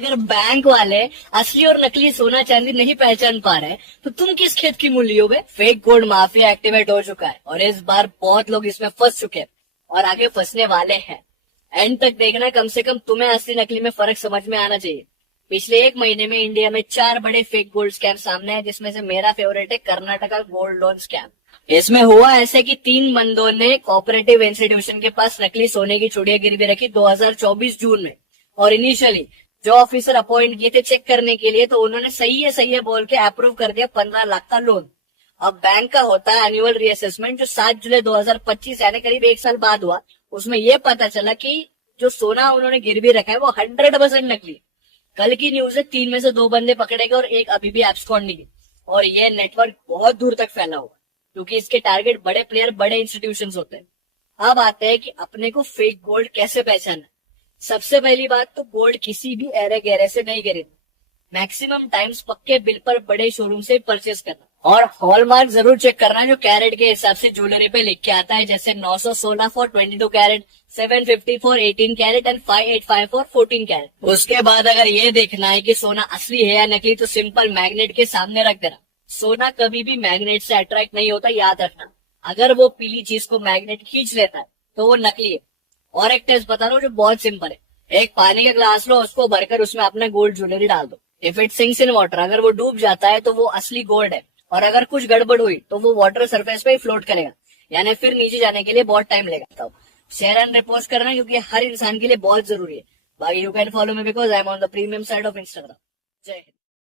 अगर बैंक वाले असली और नकली सोना चांदी नहीं पहचान पा रहे तो तुम किस खेत की मूली हो बे? फेक गोल्ड माफिया एक्टिवेट हो चुका है और इस बार बहुत लोग इसमें फंस चुके हैं और आगे फंसने वाले हैं। एंड तक देखना, कम से कम तुम्हें असली नकली में फर्क समझ में आना चाहिए। पिछले एक महीने में इंडिया में 4 बड़े फेक गोल्ड स्कैम सामने आए, जिसमें से मेरा फेवरेट है कर्नाटका गोल्ड लोन स्कैम। इसमें हुआ ऐसे कि 3 बंदों ने कोऑपरेटिव इंस्टीट्यूशन के पास नकली सोने की चूड़ियां गिरवी रखी 2024 जून में। और इनिशियली जो ऑफिसर अपॉइंट किए थे चेक करने के लिए, तो उन्होंने सही है बोल के अप्रूव कर दिया 15 लाख का लोन। अब बैंक का होता है एनुअल रीअसेसमेंट, जो 7 जुलाई 2025 यानी करीब 1 साल बाद हुआ। उसमें यह पता चला कि जो सोना उन्होंने गिरवी रखा है वो 100% नकली। कल की न्यूज है 3 में से 2 बंदे पकड़े गए और एक अभी भी एब्सकॉन्ड नहीं है। और यह नेटवर्क बहुत दूर तक फैला हुआ, क्योंकि इसके टारगेट बड़े प्लेयर, बड़े इंस्टीट्यूशंस होते हैं। अब आते हैं कि अपने को फेक गोल्ड कैसे पहचाना। सबसे पहली बात तो गोल्ड किसी भी एरे गहरे से नहीं खरीदना। मैक्सिमम टाइम्स पक्के बिल पर बड़े शोरूम से परचेस करना और हॉलमार्क जरूर चेक करना, जो कैरेट के हिसाब से ज्वेलरी पे लिख के आता है, जैसे 916 for 22 carat, 750 for 18 carat and 585 for 14 carat. उसके बाद अगर ये देखना है कि सोना असली है या नकली, तो सिंपल मैग्नेट के सामने रख देना। सोना कभी भी मैग्नेट से अट्रैक्ट नहीं होता, याद रखना। अगर वो पीली चीज को मैग्नेट खींच लेता है तो वो नकली है। और एक टेस्ट बता रहा हूँ जो बहुत सिंपल है। एक पानी का ग्लास लो, उसको भरकर उसमें अपना गोल्ड ज्वेलरी डाल दो। If it sinks in water, अगर वो डूब जाता है तो वो असली गोल्ड है। और अगर कुछ गड़बड़ हुई तो वो वाटर सरफेस पे ही फ्लोट करेगा, यानी फिर नीचे जाने के लिए बहुत टाइम लगेगा। तो शेयर एंड रिपोस्ट करना, क्योंकि हर इंसान के लिए बहुत जरूरी है। बाकी you can follow me because I am on the premium side of Instagram. जय हिंद।